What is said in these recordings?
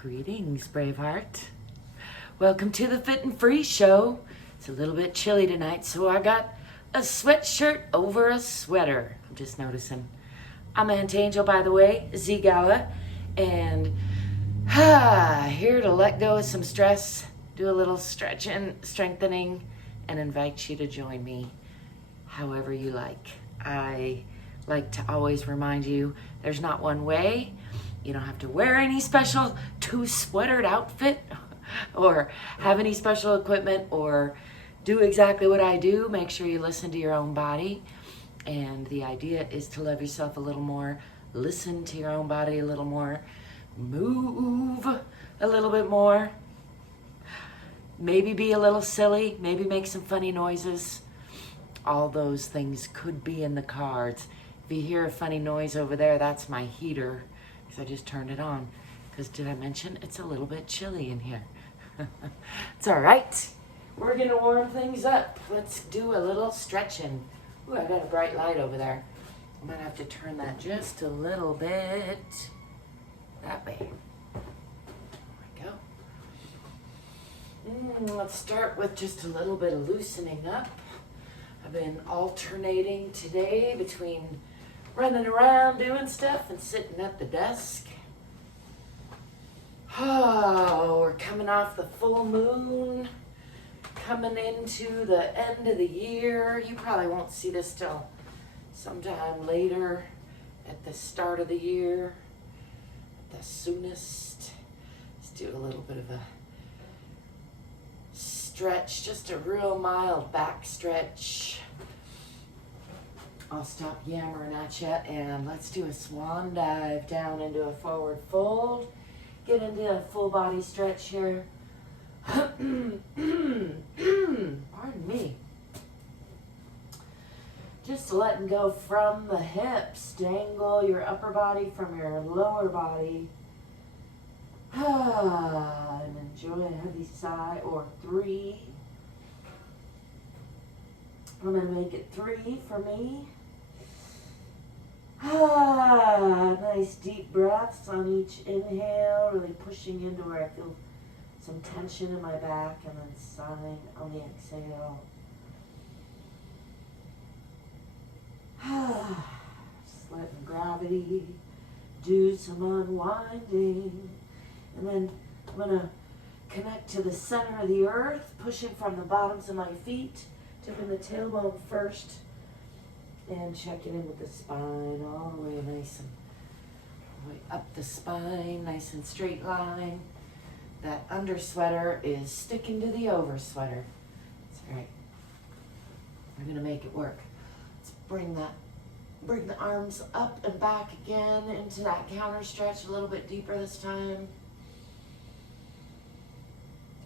Greetings, Braveheart. Welcome to the Fit and Free Show. It's a little bit chilly tonight, so I got a sweatshirt over a sweater. I'm just noticing. I'm Aunt Angel, by the way, ZGALA, and here to let go of some stress, do a little stretching, strengthening, and invite you to join me however you like. I like to always remind you there's not one way. You don't have to wear any special two-sweatered outfit or have any special equipment or do exactly what I do. Make sure you listen to your own body. And the idea is to love yourself a little more, listen to your own body a little more, move a little bit more, maybe be a little silly, maybe make some funny noises. All those things could be in the cards. If you hear a funny noise over there, that's my heater. I just turned it on because did I mention it's a little bit chilly in here? It's all right. We're gonna warm things up. Let's do a little stretching. Ooh, I got a bright light over there. I might have to turn that just a little bit that way. There we go. Let's start with just a little bit of loosening up. I've been alternating today between running around doing stuff and sitting at the desk. Oh, we're coming off the full moon, coming into the end of the year. You probably won't see this till sometime later at the start of the year, at the soonest. Let's do a little bit of a stretch, just a real mild back stretch. I'll stop yammering at you and let's do a swan dive down into a forward fold. Get into a full body stretch here. Pardon me. Just letting go from the hips. Dangle your upper body from your lower body. And enjoy a heavy sigh or 3. I'm going to make it 3 for me. Nice deep breaths on each inhale, really pushing into where I feel some tension in my back, and then sighing on the exhale. Just letting gravity do some unwinding. And then I'm going to connect to the center of the earth, pushing from the bottoms of my feet, tipping the tailbone first. And checking in with the spine all the way nice and all the way up the spine, nice and straight line. That under sweater is sticking to the over sweater. That's right. We're gonna make it work. Let's bring the arms up and back again into that counter stretch a little bit deeper this time.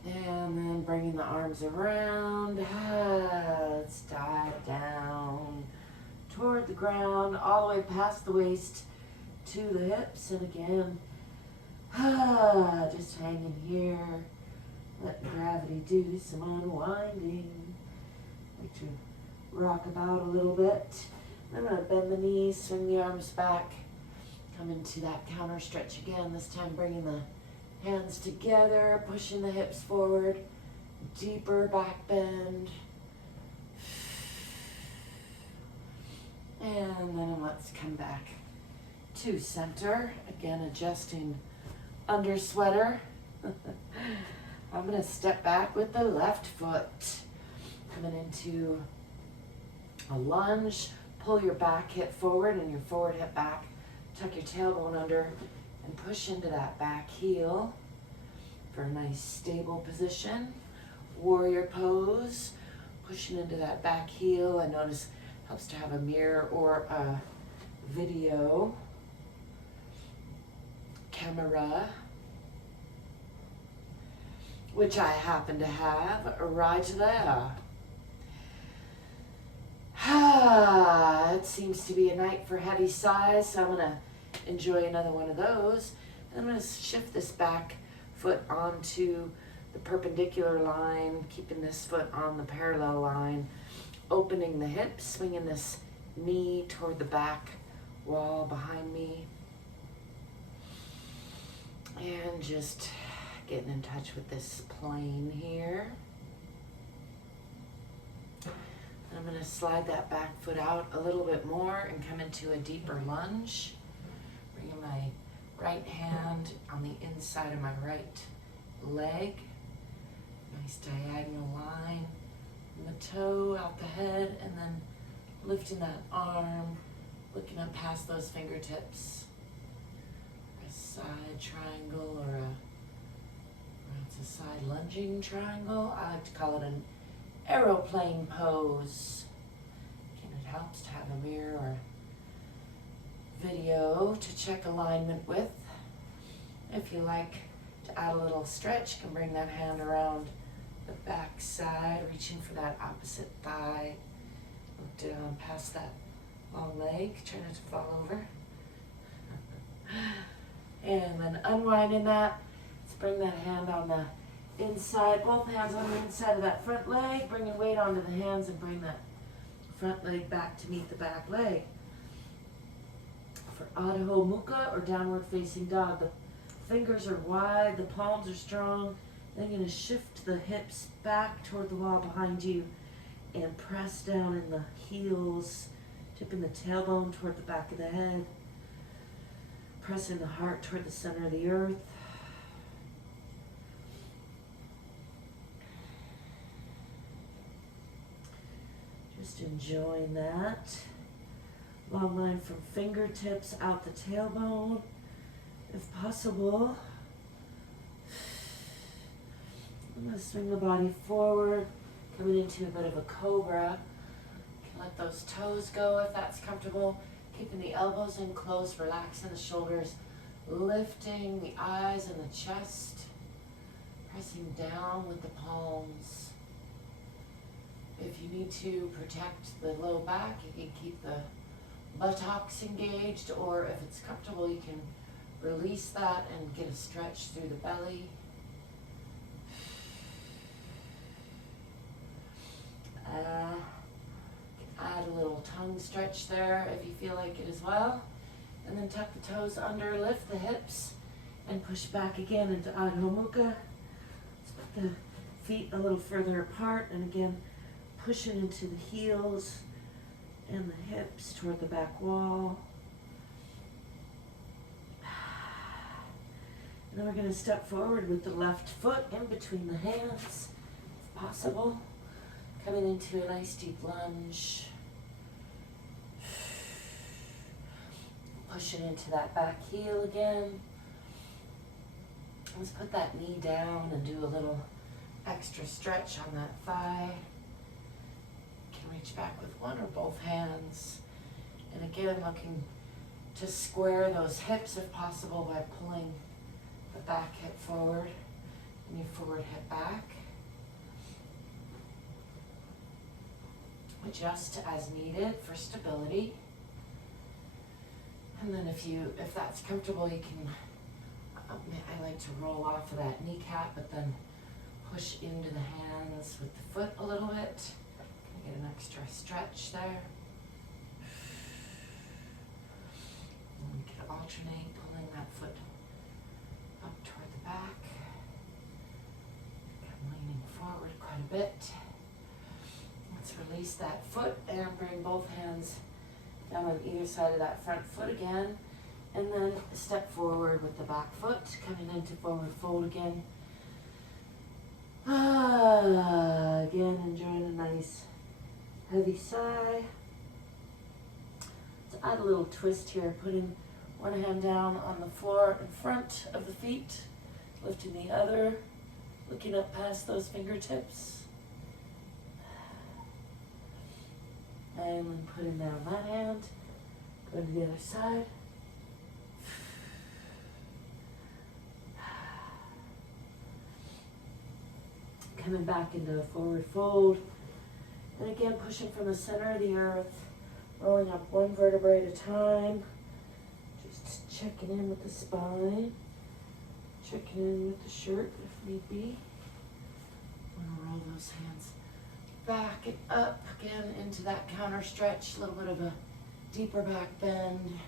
And then bringing the arms around. Let's dive down toward the ground, all the way past the waist to the hips, and again, just hanging here, let gravity do some unwinding. Like to rock about a little bit. I'm going to bend the knees, swing the arms back, come into that counter stretch again, this time bringing the hands together, pushing the hips forward, deeper back bend. And then let's come back to center. Again, adjusting under sweater. I'm going to step back with the left foot. Coming into a lunge. Pull your back hip forward and your forward hip back. Tuck your tailbone under and push into that back heel for a nice stable position. Warrior pose. Pushing into that back heel. I notice helps to have a mirror or a video camera, which I happen to have right there. It seems to be a night for heavy sighs, so I'm going to enjoy another one of those. And I'm going to shift this back foot onto the perpendicular line, keeping this foot on the parallel line. Opening the hips, swinging this knee toward the back wall behind me. And just getting in touch with this plane here. And I'm going to slide that back foot out a little bit more and come into a deeper lunge. Bringing my right hand on the inside of my right leg. Nice diagonal line from the toe out the head, and then lifting that arm, looking up past those fingertips. A side triangle or it's a side lunging triangle. I like to call it an aeroplane pose. Again, it helps to have a mirror or video to check alignment with. If you like to add a little stretch, you can bring that hand around the back side, reaching for that opposite thigh. Look down past that long leg, try not to fall over. And then unwinding that, let's bring that hand on the inside, both hands on the inside of that front leg, bringing weight onto the hands and bring that front leg back to meet the back leg. For Adho Mukha or downward facing dog, the fingers are wide, the palms are strong. Then you're going to shift the hips back toward the wall behind you and press down in the heels, tipping the tailbone toward the back of the head, pressing the heart toward the center of the earth. Just enjoying that. Long line from fingertips out the tailbone, if possible. I'm going to swing the body forward, coming into a bit of a cobra. You can let those toes go if that's comfortable. Keeping the elbows in close, relaxing the shoulders, lifting the eyes and the chest, pressing down with the palms. If you need to protect the low back, you can keep the buttocks engaged, or if it's comfortable, you can release that and get a stretch through the belly. Add a little tongue stretch there if you feel like it as well. And then tuck the toes under, lift the hips, and push back again into Adho Mukha. Let's put the feet a little further apart, and again, pushing into the heels and the hips toward the back wall. And then we're going to step forward with the left foot in between the hands, if possible. Coming into a nice deep lunge. Pushing into that back heel again. Let's put that knee down and do a little extra stretch on that thigh. You can reach back with one or both hands. And again, looking to square those hips if possible by pulling the back hip forward and your forward hip back. Adjust as needed for stability. And then if that's comfortable, you can, I like to roll off of that kneecap, but then push into the hands with the foot a little bit. Get an extra stretch there. And we can alternate pulling that foot up toward the back. I'm leaning forward quite a bit. Let's release that foot and bring both hands down on either side of that front foot again. And then step forward with the back foot, coming into forward fold again. Again, enjoying a nice heavy sigh. Let's add a little twist here, putting one hand down on the floor in front of the feet, lifting the other, looking up past those fingertips. And then putting down that hand, going to the other side. Coming back into a forward fold. And again, pushing from the center of the earth, rolling up one vertebrae at a time. Just checking in with the spine, checking in with the shirt if need be. I'm gonna roll those hands back and up again into that counter stretch, a little bit of a deeper back bend.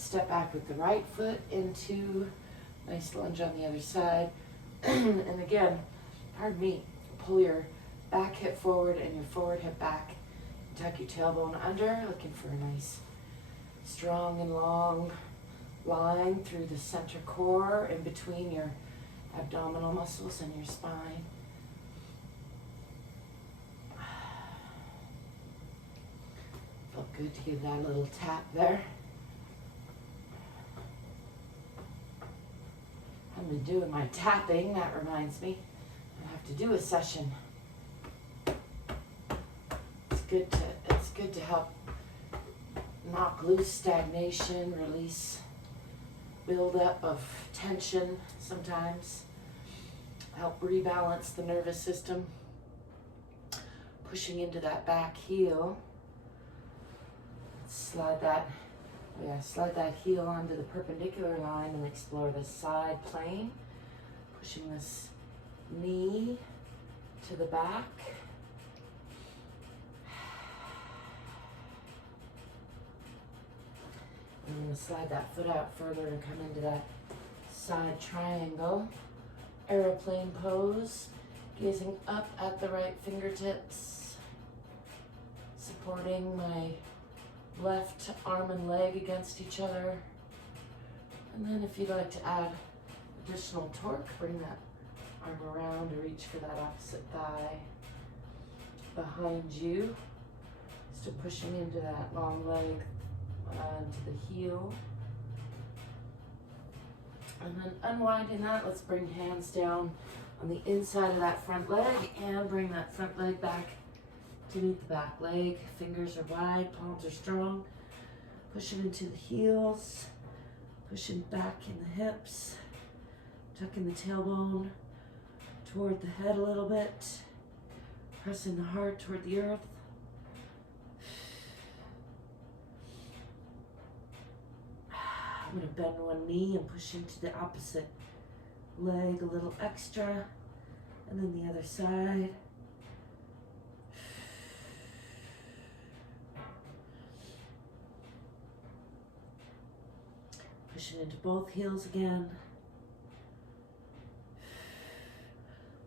step back with the right foot into nice lunge on the other side. And again, pardon me, pull your back hip forward and your forward hip back. Tuck your tailbone under, looking for a nice strong and long line through the center core in between your abdominal muscles and your spine. Felt good to give that a little tap there. I've been doing my tapping, that reminds me. I have to do a session. It's good to help knock loose stagnation, release buildup of tension sometimes, help rebalance the nervous system, pushing into that back heel. Slide that heel onto the perpendicular line and explore the side plane, pushing this knee to the back. I'm going to slide that foot out further and come into that side triangle, aeroplane pose, gazing up at the right fingertips, supporting my left arm and leg against each other. And then if you'd like to add additional torque, bring that arm around to reach for that opposite thigh behind you. Still pushing into that long leg, into the heel. And then unwinding that, let's bring hands down on the inside of that front leg and bring that front leg back to meet the back leg. Fingers are wide, palms are strong. Pushing into the heels, pushing back in the hips, tucking the tailbone toward the head a little bit, pressing the heart toward the earth. I'm going to bend one knee and push into the opposite leg a little extra, and then the other side. Pushing into both heels again.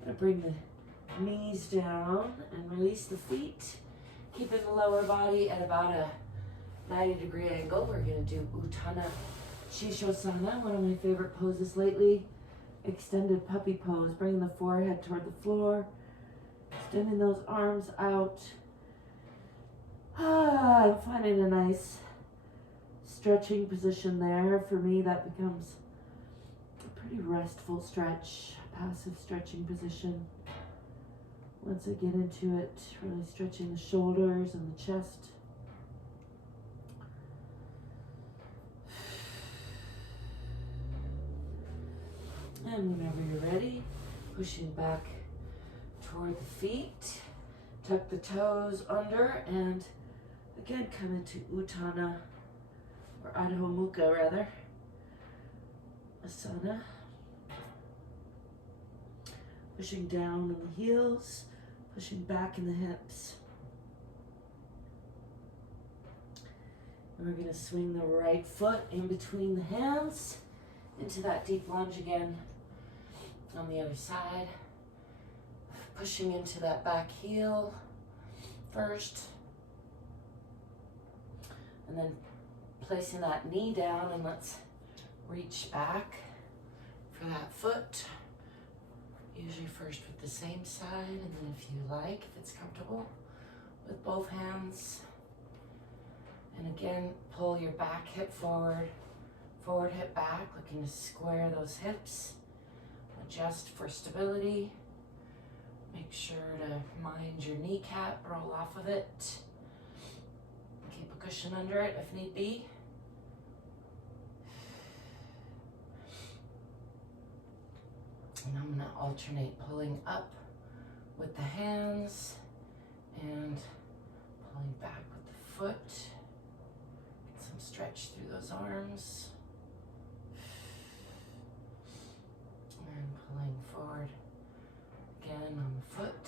I'm going to bring the knees down and release the feet, keeping the lower body at about a 90-degree angle. We're going to do Uttanasana Shishosana, one of my favorite poses lately. Extended puppy pose, bringing the forehead toward the floor, extending those arms out. I'm finding a nice stretching position there. For me, that becomes a pretty restful stretch, passive stretching position. Once I get into it, really stretching the shoulders and the chest. And whenever you're ready, pushing back toward the feet, tuck the toes under, and again come into Uttana, or Adho Mukha rather, Asana. Pushing down in the heels, pushing back in the hips. And we're going to swing the right foot in between the hands into that deep lunge again. On the other side, pushing into that back heel first, and then placing that knee down, and let's reach back for that foot, usually first with the same side, and then if you like, if it's comfortable, with both hands. And again, pull your back hip forward, forward hip back, looking to square those hips. Adjust for stability. Make sure to mind your kneecap, roll off of it. Keep a cushion under it if need be. And I'm going to alternate pulling up with the hands and pulling back with the foot. Get some stretch through those arms. And pulling forward again on the foot.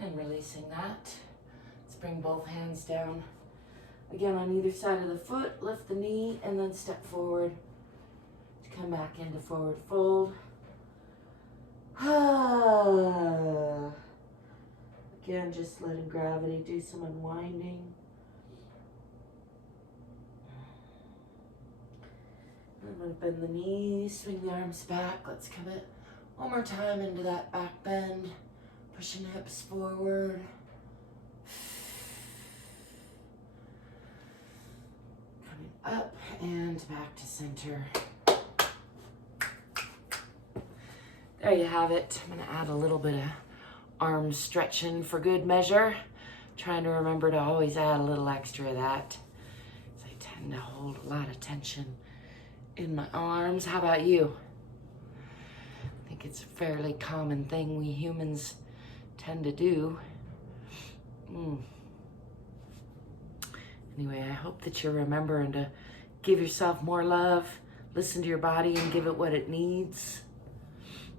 And releasing that. Let's bring both hands down. Again, on either side of the foot, lift the knee and then step forward to come back into forward fold. Again, just letting gravity do some unwinding. I'm going to bend the knees, swing the arms back. Let's commit one more time into that back bend. Pushing the hips forward. Coming up and back to center. There you have it. I'm going to add a little bit of arm stretching for good measure. Trying to remember to always add a little extra of that, because I tend to hold a lot of tension in my arms. How about you? I think it's a fairly common thing we humans tend to do. Anyway, I hope that you're remembering to give yourself more love, listen to your body and give it what it needs.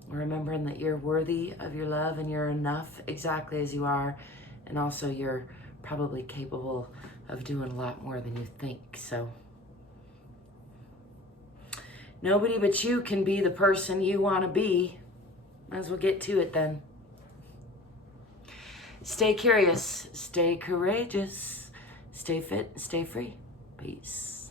Remembering that you're worthy of your love and you're enough exactly as you are, and also you're probably capable of doing a lot more than you think. So nobody but you can be the person you want to be. Might as well get to it then. Stay curious, stay courageous, stay fit, stay free. Peace.